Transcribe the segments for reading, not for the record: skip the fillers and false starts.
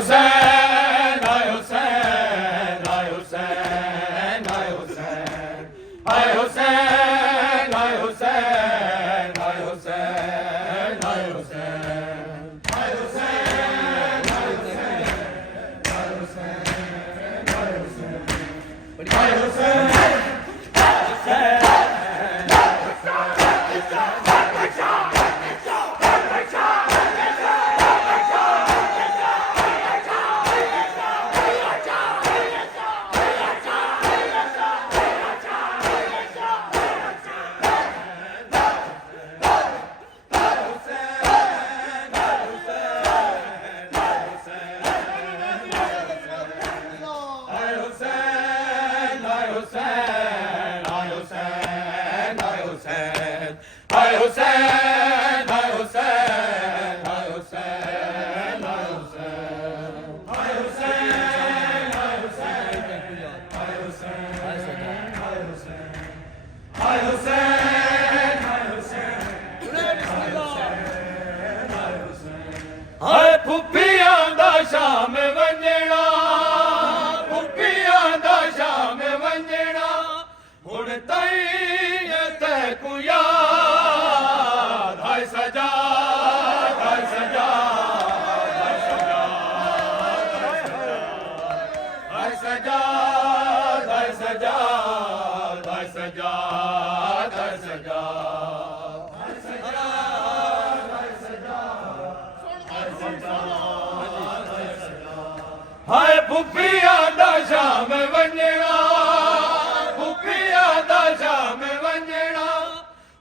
Hussein. हाय हुसैन हाय हुसैन हाय हुसैन हाय हुसैन हाय हुसैन हाय हुसैन हाय हुसैन हाय हुसैन हाय हुसैन हाय हुसैन हाय फुफियां दा शाम वंजना फुफियां दा शाम वंजना हुण ताईं ते को याद हाय सजाद हाय सजाद हाय सजाद हाय सजाद हाय सजाद हाय सजाद हाय सजाद हाय सजाद हाय फुफियां दा शाम वंजना फुफियां दा शाम वंजना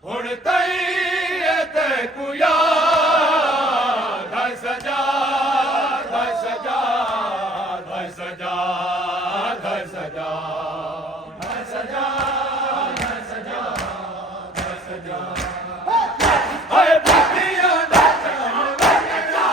हुण ताईं ते को याद हाय सजाद हाय सजाद हाय सजाद हाय सजाद हाय सजाद हाय सजाद हाय सजाद हाय फुफियां दा शाम वंजना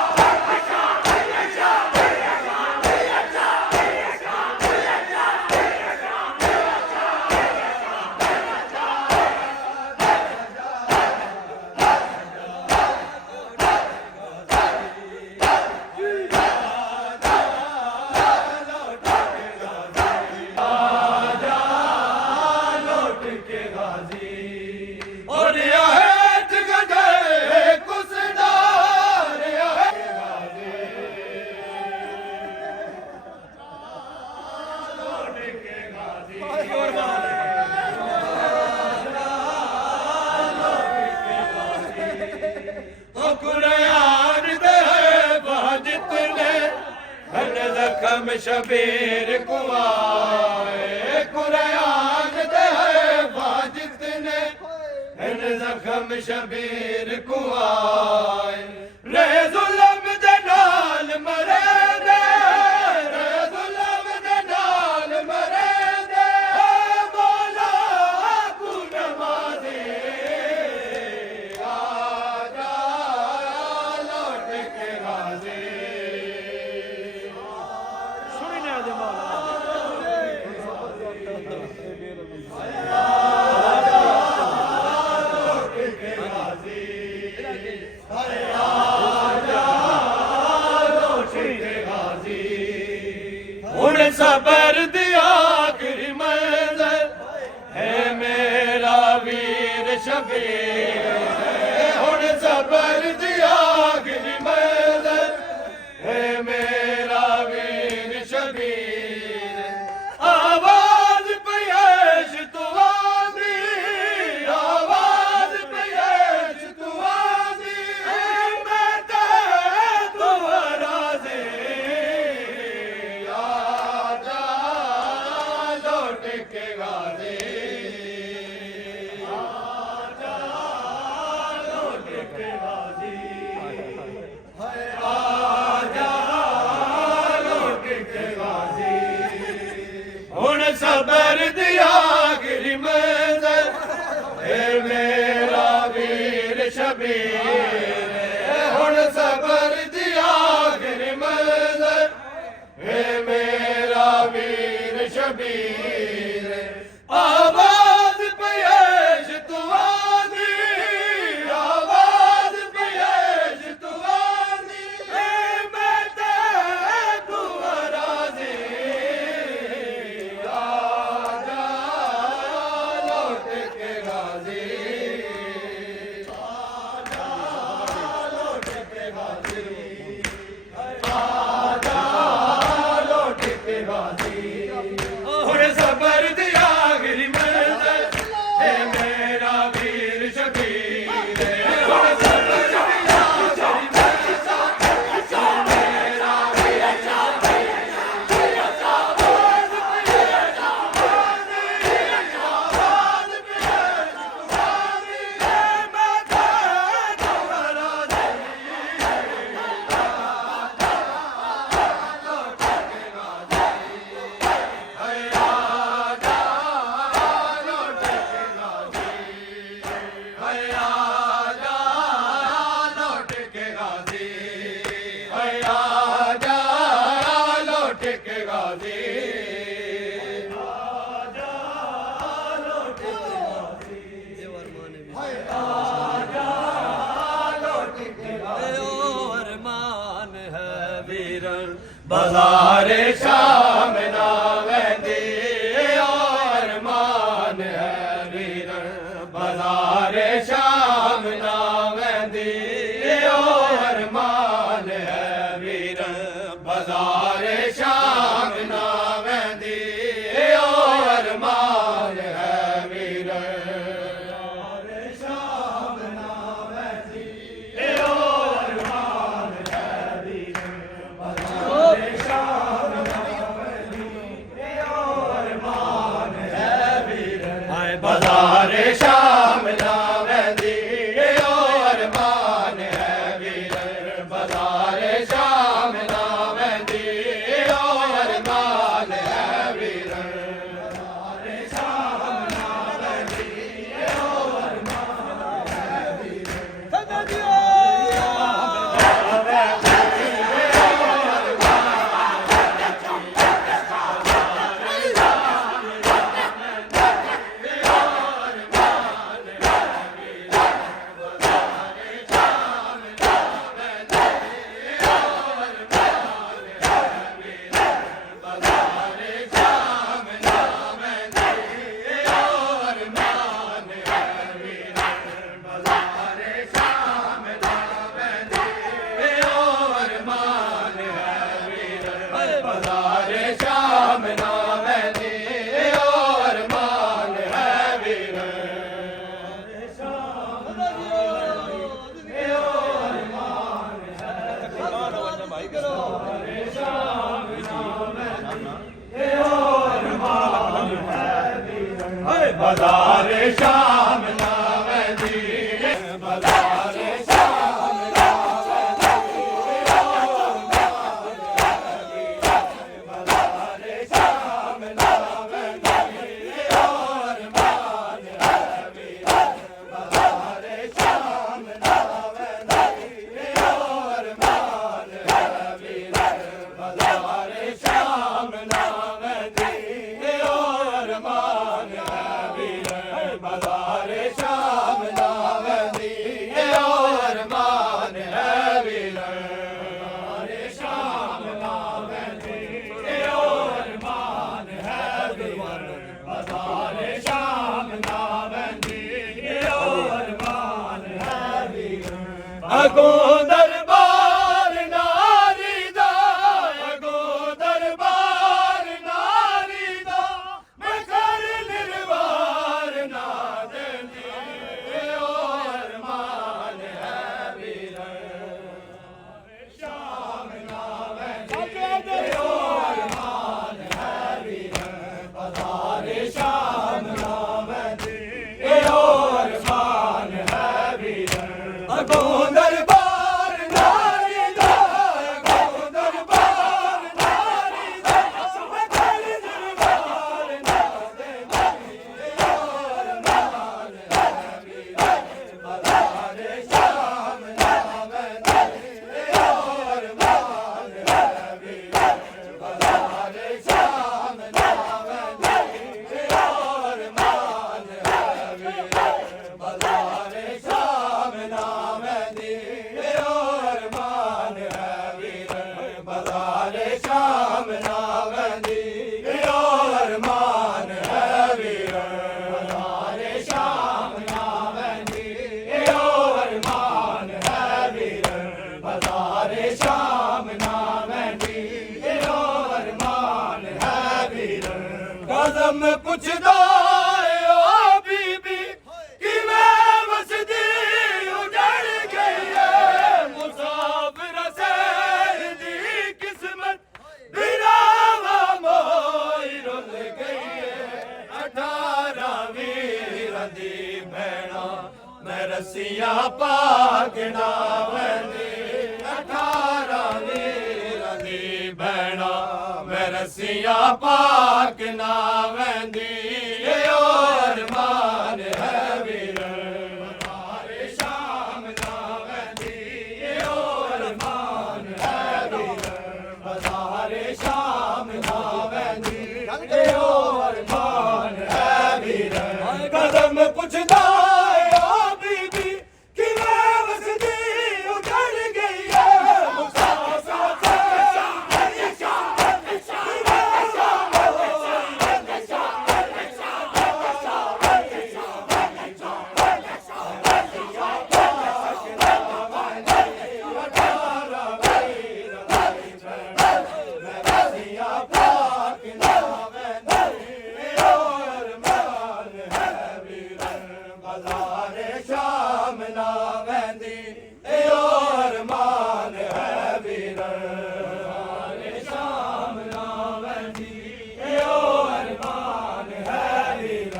और यह गजे कुसदार लौट के गाजी ओ कुरान दे बाजित ने हर जख्म शबीर कुआए कुरान दे बाजित ने हर जख्म शबीर कुआए रे जुल्म दे नाल मरे दे रे जुल्म दे नाल मरे दे मौला को नवाजे आजा लौट के गाजी हुण सबर दी आखिरी मंज़िल है मेरा वीर शबीर हुण सबर दी आखिरी मंज़िल है मेरा वीर शबीर आवाज पेश तू आंदी आवाज पेश तू आंदी मैं ते तू राज़ी आजा लौट के गाजी आजा लौट के गाजी आजा लौट के गाजी हुण सबर दी आखिरी मंज़िल है मेरा वीर शबीर हुण सबर दी आखिरी मंज़िल है मेरा वीर शबीर आवाज पेश तू आंदी आवाज पेश तू आंदी मैं ते तू राज़ी आजा लौट के गाजी आजा आजा लौट के और मान है वीरन बाजार शाम ना वैंदी और मान है वीरन बाजार शाम ना वैंदी और मान है वीरन बाजार शाम ना वैंदी और मान है वीरन शाम ना वैंदी और मान है वीरन बाजार शाम ना वैंदी और मान है वीरन बाजार शाम ना वैंदी और मान है वीरन बाजार शाम ना वैंदी और मान है वीरन बाजार शाम ना वैंदी और मान है वीरन बाजार शाम ना वैंदी और मान है वीरन बाजार शाम ना वैंदी बाजार शाम ना शाम ना वैंदी और मान है वीरन बाजार शाम ना वैंदी और मान है वीरन बाजार शाम ना वैंदी और मान है वीरन बाजार शाम ना वैंदी और मान है वीरन शाम ना वैंदी और मान है वीरन बाजार शाम ना वैंदी और मान है वीरन अगो दरबार नारी दा अगो दरबार नारी दा मैं कर निर्वार ना देंदी और मान है वीरन शाम ना वैंदी और मान है वीरन बाजार शाम ना वैंदी और मान है वीरन अगो दरबार नारी दा अगो दरबार नारी दा मैं कर निर्वार ना देंदी और मान है वीरन बाजार शाम ना वैंदी और मान है वीरन बाजार शाम ना वैंदी और मान है वीरन बाजार शाम ना वैंदी और मान है वीरन बाजार शाम ना वैंदी और मान है वीरन बाजार शाम ना वैंदी और मान है वीरन बाजार शाम ना वैंदी और मान है वीरन कदम पुछदा ओ बीबी कि मैं वसदी उजड़ गई है मुसाफिर सैर दी किस्मत बिरावा मोई रुल गई है 18 वीर दी भैणा मैं रसिया पागना वैंदी 18 वीर दी भैणा मैं रसिया पागना वैंदी और मान है वीरन बाजार शाम ना वैंदी और मान है वीरन बाजार शाम ना वैंदी और मान है वीरन कदम पुछदा ओ बाजारे शाम ना वेंदी यो अरमान है वीर बाजारे शाम ना वेंदी यो अरमान है वीर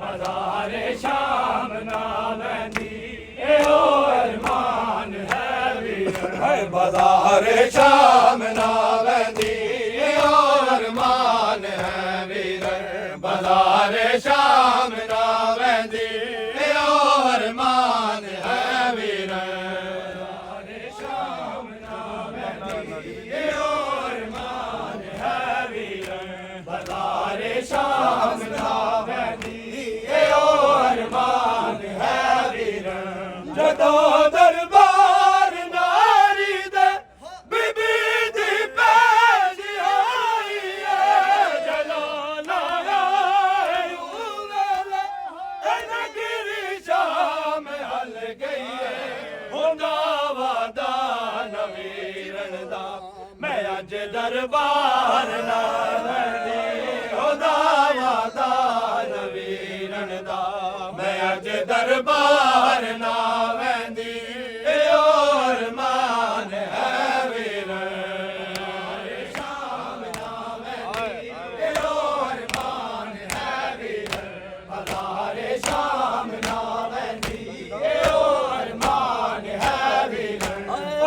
बाजारे शाम ना वेंदी यो अरमान है वीर बाजारे शाम ना वेंदी यो अरमान है वीर बाजारे शाम ना वेंदी यो अरमान है वीर बाजारे शाम ना वेंदी यो अरमान है वीर बाजारे शाम ना वेंदी यो अरमान है वीर जदों दरबार नारी दे बीबी दी पैज आई है जलाल आया है उवेले नगरी शाम हल गई है होंदा वादा नवीरन दा मैं अज दरबार ना वेंदी होंदा वादा नवीरन दा मैं अज दरबार ना वेंदी यो अरमान है वीर शाम ना वेंदी यो अरमान है वीर बाजारे शाम ना वेंदी यो अरमान है वीर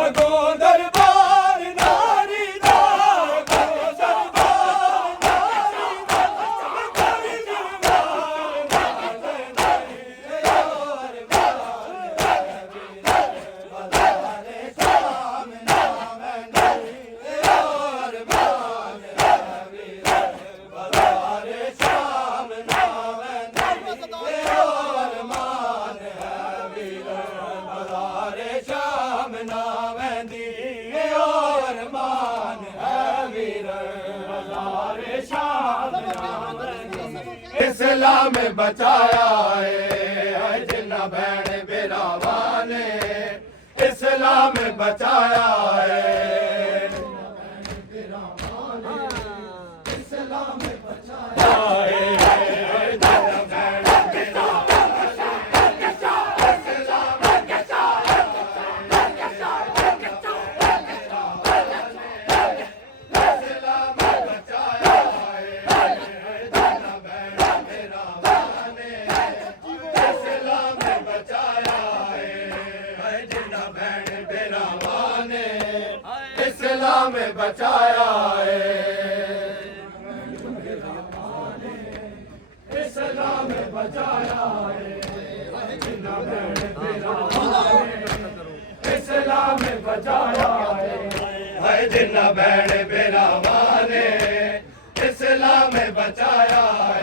अगों दरबार नारी दा अगों दरबार नारी दा बाजारे शाम ना वेंदी यो अरमान है वीर बाजारे शाम ना वेंदी यो अरमान है वीर बाजारे शाम ना वेंदी यो अरमान है वीर बाजारे शाम ना वेंदी इस्लाम बचाया है जिन्ना भैन बिरावा ने इस्लाम बचाया है इस्लाम बचाया है जिन्ना भैन बिरावा इस्लाम बचाया है जिन्ना भैन बिरावा ने इस्लाम बचाया है जिन्ना भैन बिरावा ने इस्लाम बचाया है इस्लाम बचाया है जिन्ना भैन बिरावा ने इस्लाम बचाया है जिन्ना भैन बिरावा ने इस्लाम बचाया है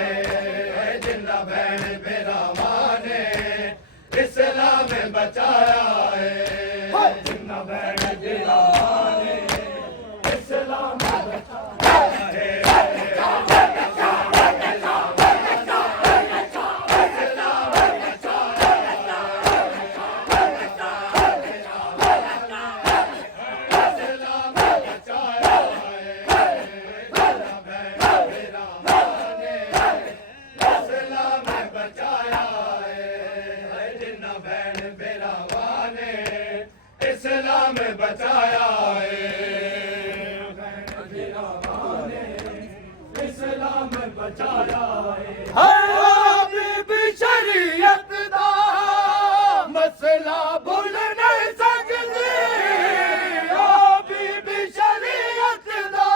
जिन्ना भैन बिरावा ने इस्लाम बचाया है जिन्ना भैन बिरावा ने इस्लाम बचाया है इस्लाम बचाया है इस्लाम बचाया है बीबी शरीयत दा मसला भुल नहीं सकदी बीबी शरीयत दा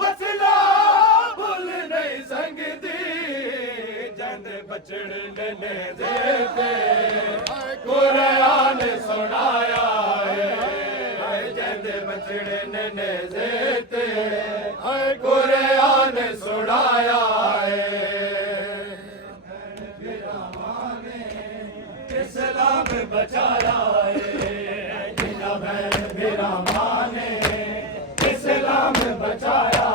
मसला भुल नहीं सकदी जंद बचड़े ने देते कुरान सुनाया बचड़े ने देते कुरान सुनाया इस्लाम बचाया जिन्ना भैन बिरावा ने इस्लाम बचाया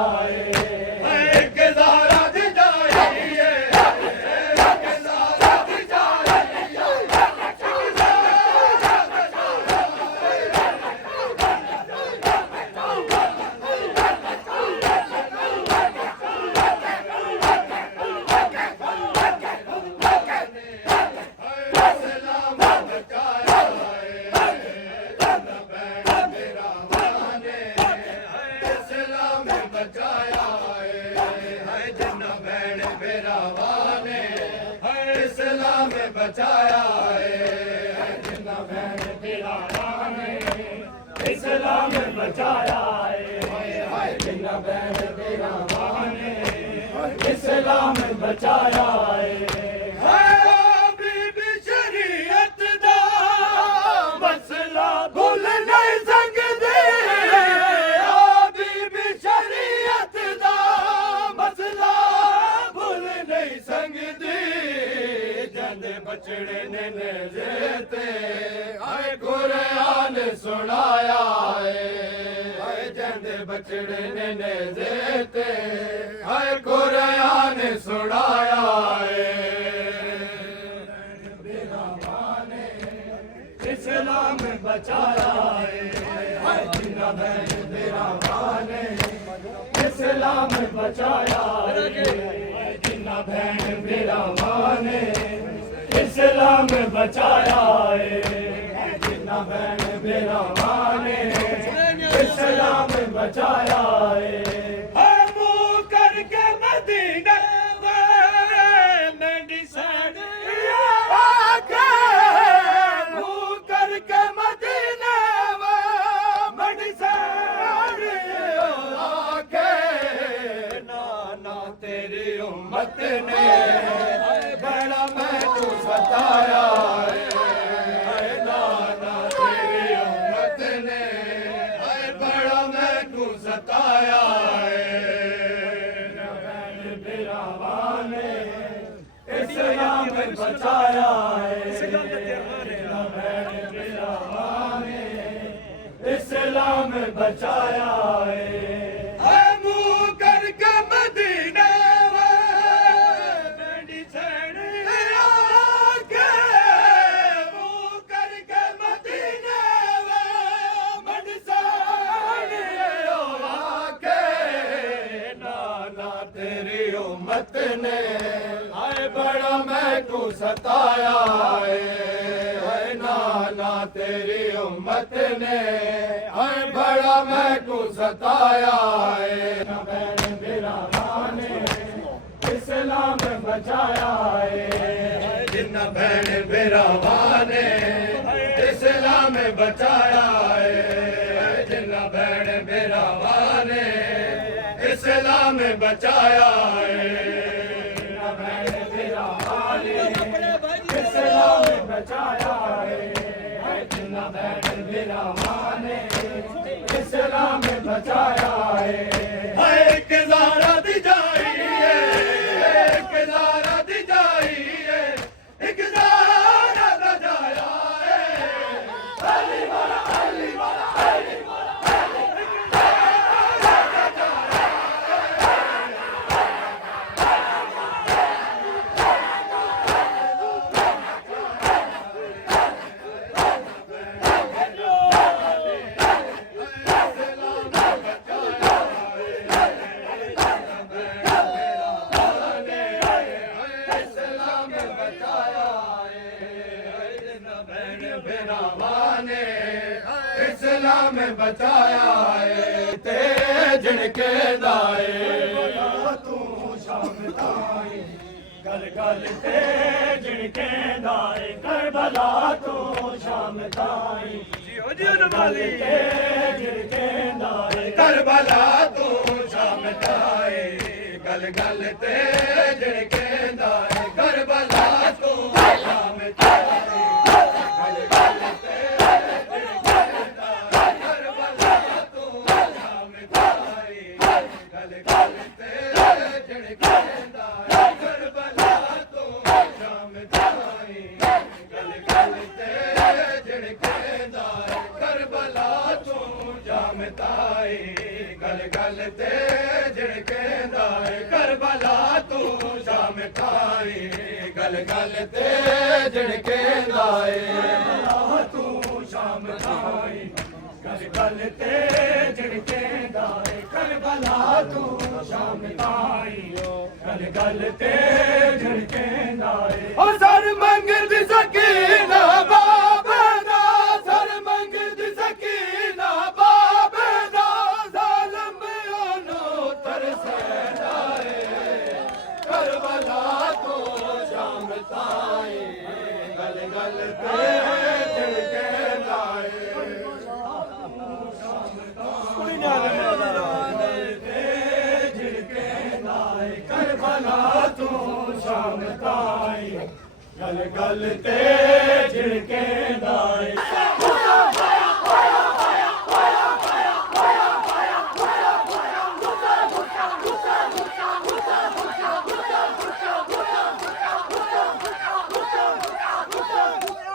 बचाया है जिन्ना बहन बिरामा ने इस्लाम बचाया है जिन्ना बहन बिरामा ने इस्लाम बचाया है बीबी शरीयत दा मसला भूल नहीं सकदे बीबी शरीयत दा मसला भूल नहीं सकदी जंदे बचड़े ने नेज़े आए कुरान सुनाया है जंदे बचड़े ने नेज़े आए कुरान सुनाया है इस्लाम बचाया है जिन्ना बहन बिरामा ने इस्लाम बचाया है जिन्ना बहन बिरामा ने इस्लाम बचाया है जिन्ना बहन बिरामा ने इस्लाम बचाया है मुँह करके मदीना मेरी सैन आके मुँह करके मदीना मेरी सैन आके ना तेरी उम्मत ने बड़ा मैं तू सताया ना तेरी उम्मत ने बड़ा मैं तू सताया बिरामा ने इस्लाम बचाया बिरामा ने इस्लाम बचाया है मुँह करके मदीना मेरी सैन आके मुँह करके मदीना मेरी सैन आके ना तेरी उम्मत ने आए बड़ा मैं तू सताया है ना तेरी उम्मत ने आए बड़ा मैं तू सताया है बहन बिरामा ने इस्लाम बचाया है जिन्ना बहन बिरामा ने इस्लाम बचाया है जिन्ना बहन बिरामा ने इस्लाम बचाया है इस्लाम बचाया है जिन्ना बहन बिरामा ने इस्लाम बचाया है एक ज़ारा दी जाई एक ज़ारा दी जाई एक ज़ारा दा जाया अली वाला अली वाला अली वाला इस्लाम बचाया है तेजन के दाए तू शाम ताई गल गल तेजन के दाए करबला तू शाम ताई तेजन के दाए करबला तू शाम ताई गल गल तेजन के दाए करबला तू शाम ताई गल गल ते झड़केंदा करबला तू शाम खाई गल गल ते झड़केंदा तू शाम खाई गल गल ते झड़केंदा करबला तू शाम खाई गल गल ते झड़केंदा ओ सर मंगद सकीना बाबा दा सर मंगद सकीना बाबा दा जालिम ओनो तरसदा करबला तू शाम ताई ਗਲ ਗਲ ਤੇ ਝਿੜਕੇਂਦਾ ਏ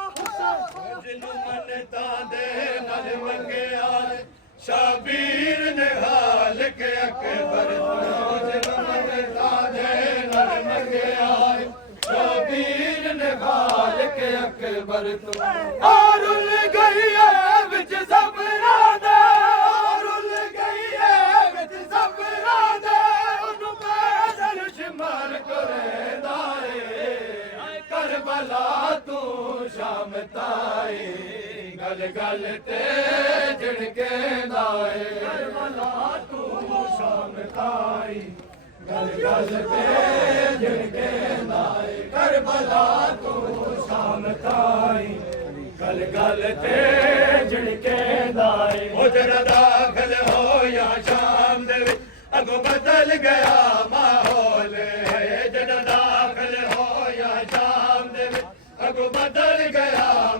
ਜਿਹਨੂੰ ਮੰਨਤਾਂ ਦੇ ਨਾਲ ਮੰਗਿਆ ਸ਼ਾਬੀਰ ਨੇ ਹਾਲ ਕੇ ਅਕਬਰ ਤੋਂ ਜਿਹਨੂੰ ਮੰਨਤਾਂ ਦੇ ਨਾਲ ਮੰਗਿਆ ਸ਼ਾਬੀਰ ਨੇ ਹਾਲ ਕੇ ਅਕਬਰ ਤੋਂ ਰੁੱਲ ਗਈ ਏ ਵਿੱਚ ਜ਼ਬਰਾਂ ਦੇ ਰੁੱਲ ਗਈ ਏ ਵਿੱਚ ਜ਼ਬਰਾਂ ਦੇ ਉਹਨੂੰ ਪੈਦਲ ਸ਼ਮਾਰ ਕਰੇਂਦਾ ਏ ਕਰਬਲਾ ਤੂੰ ਸ਼ਾਮ ਤਾਈ ਗਲ ਗਲ ਤੇ ਝਿੜਕੇਂਦਾ ਏ ਕਰਬਲਾ ਤੂੰ ਸ਼ਾਮ ਤਾਈ ਗਲ ਗਲ ਤੇ ਝਿੜਕੇਂਦਾ ਏ ਕਰਬਲਾ ਤੂੰ ਸ਼ਾਮ ਤਾਈ ਗਲ ਗਲ ਤੇ ਝਿੜਕੇਂਦਾ ਏ ਉਹ ਜਰਾ ਦਾਖਲ ਹੋਇਆ ਸ਼ਾਮ ਦੇ ਵਿੱਚ ਅੱਗੋਂ ਬਦਲ ਗਿਆ ਮਾਹੌਲ ਜਰਾ ਦਾਖਲ ਹੋਇਆ ਸ਼ਾਮ ਦੇ ਵਿੱਚ ਅੱਗੋਂ ਬਦਲ ਗਿਆ